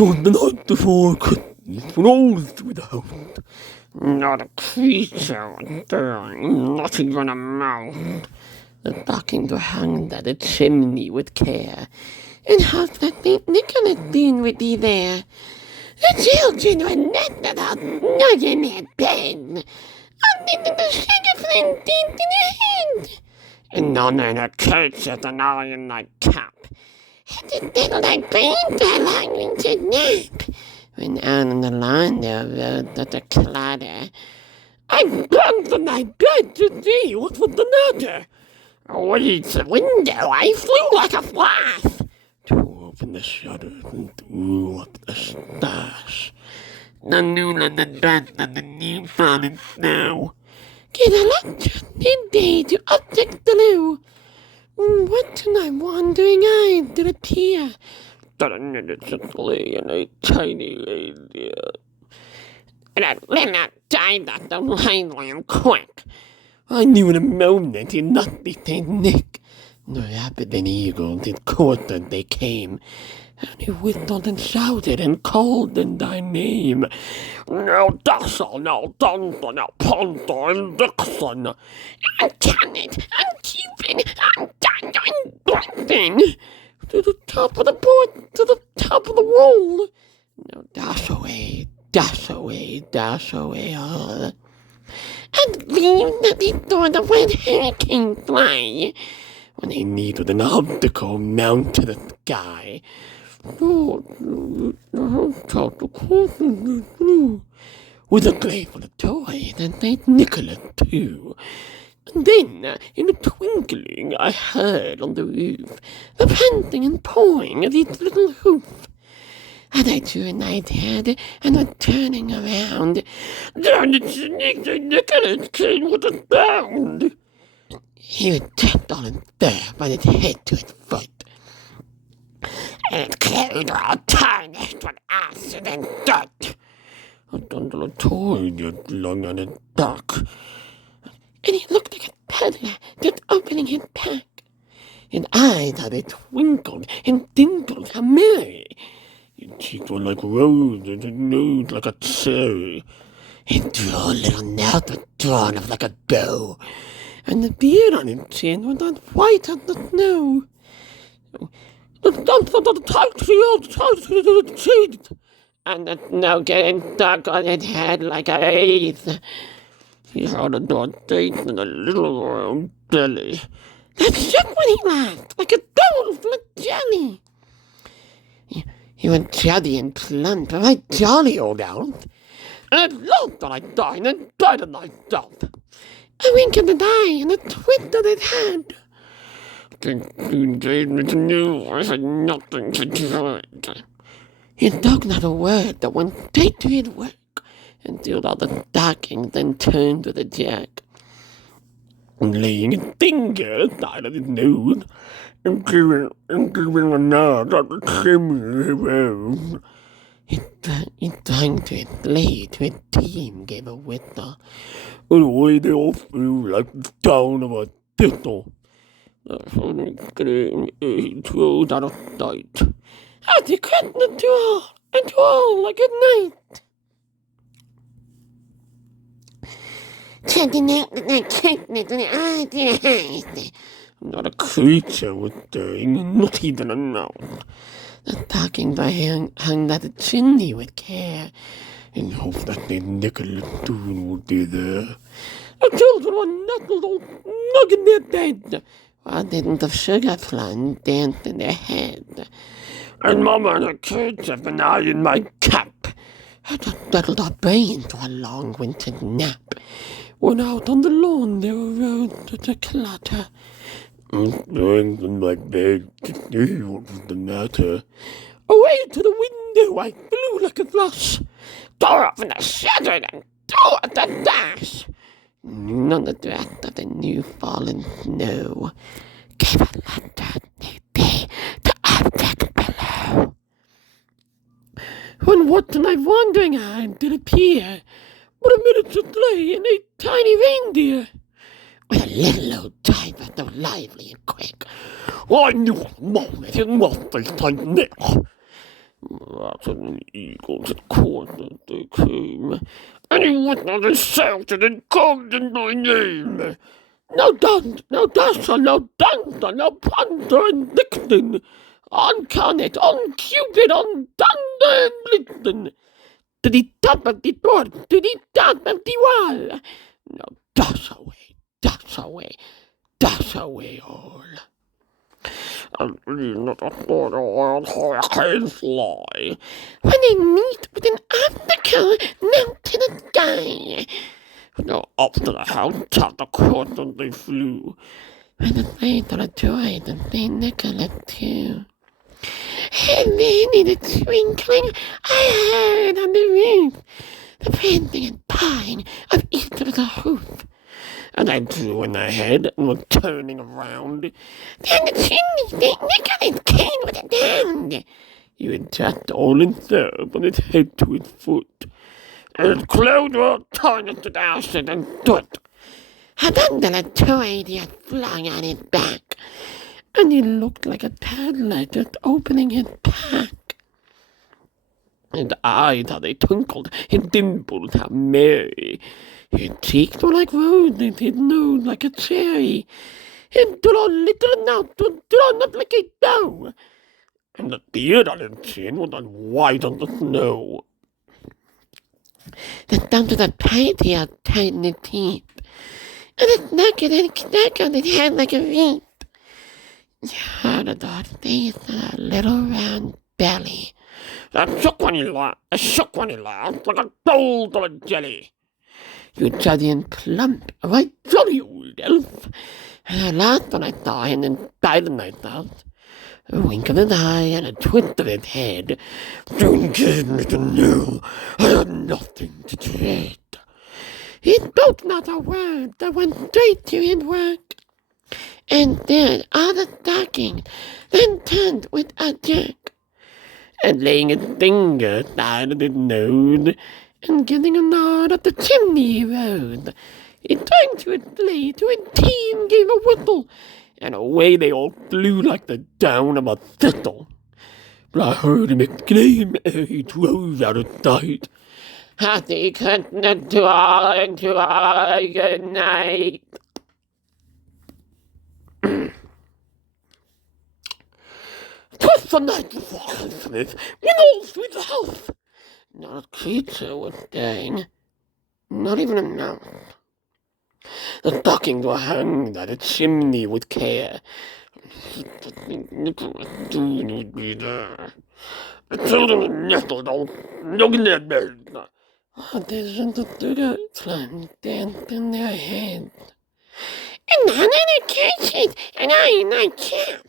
On the night before Christmas, when all was without, not a creature was there, not even a mouse. The stockings were hung by the chimney with care, and half that St. Nicholas Dean would be there. The children were nestled out snug in their bed, under the sugar flint in their head, and none in a kerchief and all in my cap. And the little like brains are longing to nap. When out on the lawn there rode the clatter. I clung from my bed to see what was the matter. Away to the window I flew like a flash, tore open the shutters and threw up the stars. The noon and the dust and the new fallen snow get electric midday to object the loo. What to my wandering eyes did appear that a innocent lay in a tiny reindeer, and I ran outside at the lively and quick. I knew in a moment he'd not be St. Nick, nor rapid an eagle did court that they came, and he whistled and shouted and called in thy name. Now Dasher, now Dancer, now Panther and Vixen, and Janet, and Cupid, and Daniel and Bunting, to the top of the board, to the top of the wall. Now dash away, dash away, dash away all, and leave that they saw the red hurricane fly, when they needed an obstacle mount to the sky. With a grateful toy and St. Nicholas too. And then, in a twinkling, I heard on the roof the panting and pawing of each little hoof. And I drew a night head and was turning around. Down the St. Nicholas came with a bound. He was tapped on and there by its head to its foot, and its clothes were all tarnished with acid and dirt. A bundle of toys yet lung on his back, and he looked like a peddler just opening his pack. His eyes how they twinkled and dinkled, how merry! His cheeks were like roses, his nose like a cherry. His droll little mouth was drawn up like a bow, and the beard on his chin was as white as the snow. The stumps of the tight cheeks, and the snow getting stuck on his head like a wreath. He had a dark face and a little round belly that shook when he laughed like a bowl full of jelly. He was jolly and plump, a right jolly old elf, and at last that I died and died myself. A wink of the eye and a twist of his head. He gave me the news I had nothing to dread. He spoke not a word, but went straight to his work, and filled all the stockings, then turned with a jerk, and laying his finger aside of his nose, and giving a nod at the chimney he rose. He sprang to his sleigh, to his team gave a whistle, and away they all flew like the stone of a thistle. The honey screamed, he rose out of sight, as he crept to all, and to all like a knight. Checking out the quickness and the eyes. Not a creature was stirring, not even a mouse. The stockings I hung at the chimney with care, in hopes that St. Nicholas soon would be there. The children were nestled all snug in their bed, while didn't of sugar plums danced in their head. And Mama in her kerchief and I in my cap had settled our brains to a long winter nap, when out on the lawn there arose such a clatter. I sprang from my bed to see what was the matter. Away to the window I flew like a flash, tore off in a shudder and tore at the dash. None of the rest of the new fallen snow gave a lantern day to object below. When what to my wandering eye did appear but a miniature sleigh and a tiny reindeer, with a little old driver so lively and quick, I knew at a moment it must be St. Nick. Suddenly eagles at quarter they came, and he whistled and shouted and called in my name. No dun, no dusser, no dunter, no punter and Dixon, on Cornet, on Cupid, on Thunder and Blitzen, to the top of the door, to the top of the wall. Now dash away, dash away all. And we not a thought of how I fly. When they meet with an obstacle, now to the sky. Now up to the house, top the court, and they flew. And the fate of the joy, and they Nicola too. And then in a twinkling, I heard on the roof the panting and pawing of each of the hoof. And I drew in the head and was turning around. Down the chimney, Nicholas came with a bound. He had tapped all in third from his head to his foot. And his clothes were tarnished with acid and soot. And under the toy he had flung on his back. And he looked like a toddler just opening his pack. His eyes, how they twinkled, his dimples, how merry. His cheeks were like roses, his nose like a cherry. His little mouth was drawn up like a bow. And the beard on his chin was as white as the snow. Then down to the pate he had tightened his teeth. And his neck and his neck on his head like a wreath. He had a dark face and a little round belly. That shook when he laughed, like a bowl of jelly. You jolly and plump, a right jolly old elf. And I laughed when I saw him and died in myself. A wink of his eye and a twist of his head. Don't give me to know I have nothing to dread. He spoke not a word, that went straight to his work. And then all the stockings, then turned with a jerk. And laying his finger side of his nose, and getting a nod at the chimney he rode. He turned to his sleigh, to his team gave a whistle, and away they all flew like the down of a thistle. But I heard him exclaim ere he drove out of sight, Happy Christmas to all and to all good night. 'Twas the night before Christmas, when all through the house not a creature was stirring, not even a mouse. The stockings were hung by the chimney with care. Nicholas soon would be there. The children nestled all snug in their beds. Others understood the sun danced in their heads. And none of the curses, and I in my cap.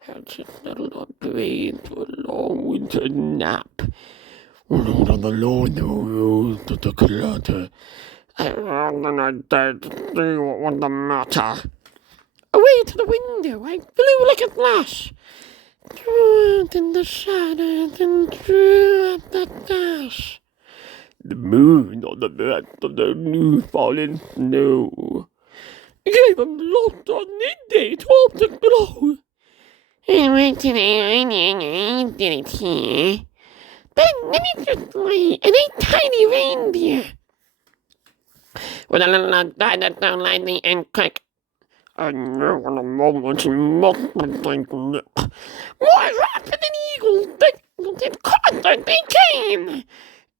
Had just settled on breathe for a long winter nap. Lord of the Lord, the rose to the clutter. I ran and I dared to see what was the matter. Away to the window I flew like a flash. Drew out in the shadows and drew at the dash. The moon on the breadth of the new fallen snow gave a lot on midday to help the glow. And went to the onion, did it here. Then immediately in a tiny reindeer, with a little died that down lightly and quick. I knew in a moment he must have taken it. More rapid than eagles, they caught that they came.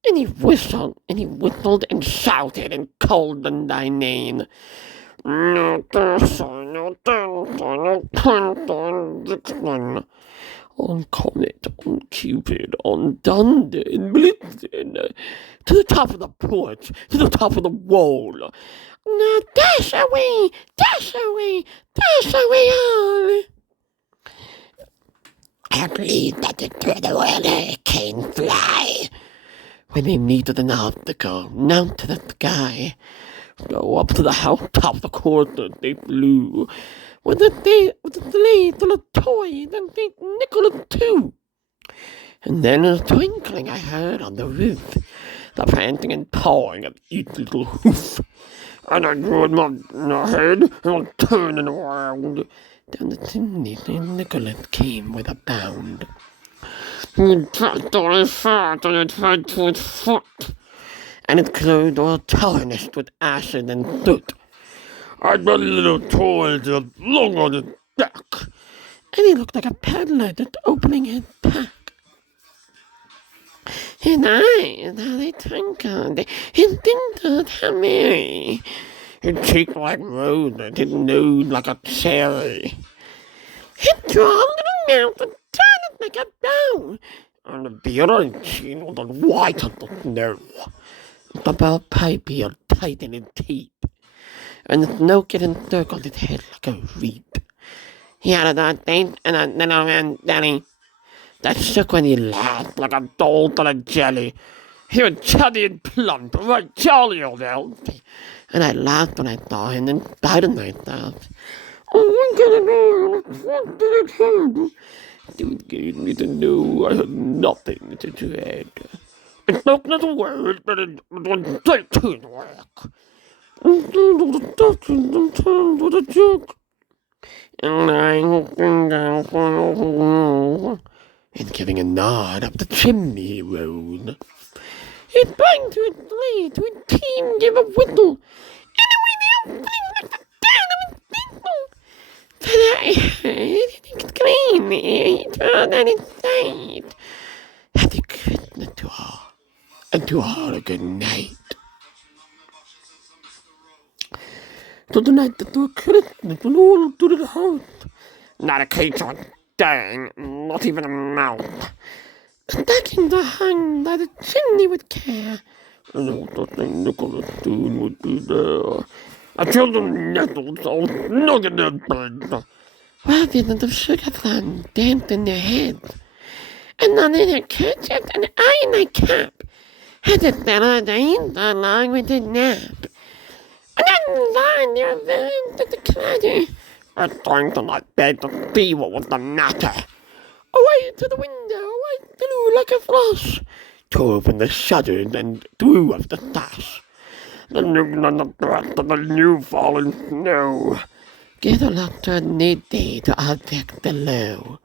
And he whistled and shouted and called them thy name. No dancer, no dancer, no punter, Dixon. On Comet, on Cupid, on Thunder and Blitzen, to the top of the porch, to the top of the wall. Now dash away, dash away, dash away all. At least let the thread of hurricane fly. When they meet with an obstacle, now to the sky. Go up to the housetop of the corner they flew. With the sleigh full of toys and St. Nicholas too. And then in a twinkling I heard on the roof the panting and pawing of each little hoof. And I drew in my head and was turning around. Down the chimney St. Nicholas came with a bound. He dragged all his fat and it fed to his foot, and it glowed all tarnished with acid and soot. I'd got little toys that long on his back, and he looked like a peddler that's opening his pack. His eyes, how they twinkled, his dimples, how merry, his cheek like roses, his nose like a cherry, his drawn little mouth and turned like a bow, and the beard on his chin was as white as the snow. The bell pipe he had tight in his teeth, and the snow kitten circled his head like a wreath. He had a dark face and a little round belly that shook when he laughed like a doll to a jelly. He was chubby and plump, right jolly old elf. And I laughed when I saw him and sighed to myself. Oh, what can I do? What did I do? Dude gave me to know I had nothing to dread. It spoke not a word, but it went straight to his work. And the duchess and turned with a joke. And I opened down for and giving a nod up the chimney he rode. He banged to his blade, to his team gave a whistle, and away they all flew like the down of his thistle. But I heard him exclaim ere he turned on his side, that he couldn't to all, and to all a good night. To the night that the Christmas and all to the house, not a cage or dang, not even a mouth. Stockings are hung by the chimney with care, and all the thing Nicholas soon would be there. A children nestled so snug in their beds, while visions of sugar plums danced in their heads, and none in her kerchief and I in my cap had to settle a dream along with his nap. And then lying there then to the clatter, I turned to my bed to see what was the matter. Away to the window I flew like a flash, tore open the shutters and threw up the sash. The noon and the breath of the new fallen snow gave the laughter a day to our deck below.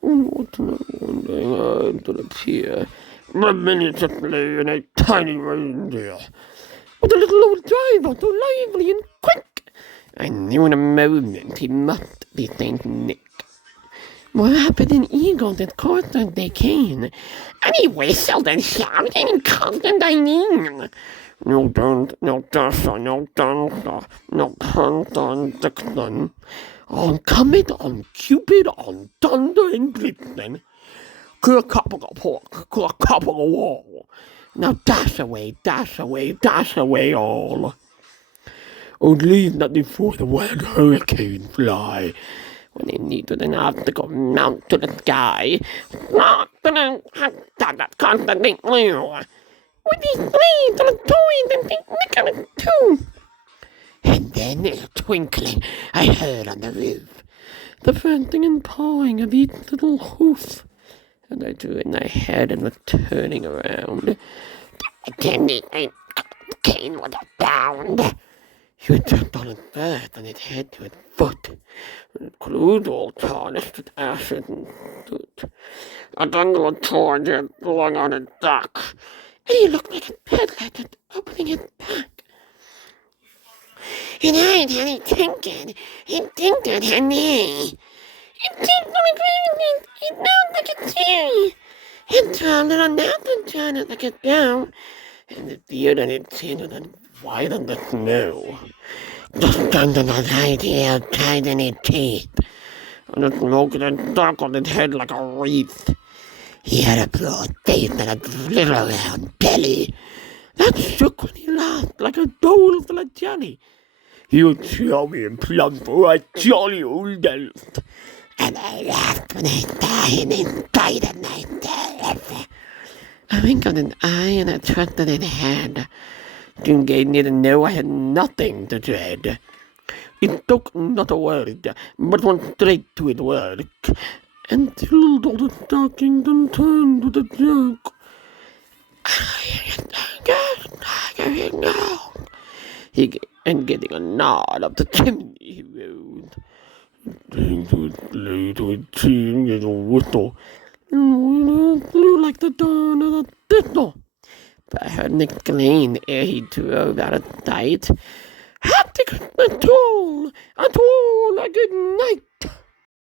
What an wondering eye to appear, the miniature play in a tiny reindeer, with a little old driver so lively and quick. I knew in a moment he must be Saint Nick. More rapid than eagles at coursers they came, and he whistled and shouted and called them by name. No dance, no dasher, no dancer, no panther and Dixon, on Comet, on Cupid, on Thunder and Blitzen. Clear couple of pork, clear couple of wall. Now dash away, dash away, dash away all. Oh, leave not before the wild hurricane fly, when they needed an obstacle mount to the sky. Not that constantly flew, with these blades on the toys and St. Nicholas too. And then in a twinkling I heard on the roof the panting and pawing of each little hoof, and I drew in my head and was turning around. The chimney came with a bound. He had jumped on its birth and its head to its foot, and its clothes all tarnished with acid and soot. A bundle of toys had flung on his back, and he looked like a peddler just opening his pack. And I had he tinkered, her knee. He tinked on the ground, he knelt like a cherry. He turned little mouth and turned it like a down, and the beard on his chin was as white as the snow. Just under the light hair tied in his teeth, and the smoke had darkened his head like a wreath. He had a broad face and a little round belly that shook when he laughed like a bowl full of jelly. He was chubby and plump, right jolly old elf, and I laughed when I saw him in spite of myself. I winkled an eye and I trusted in hand. Soon gave me to know I had nothing to dread. He spoke not a word, but went straight to his work, and filled all the stockings and turned with a joke. And getting a nod up the chimney he rode. Turning to his blade, to his team, gave a whistle, blue like the dawn of the diddle. But I heard Nick Glean ere he drove out of sight. Had to at all, a good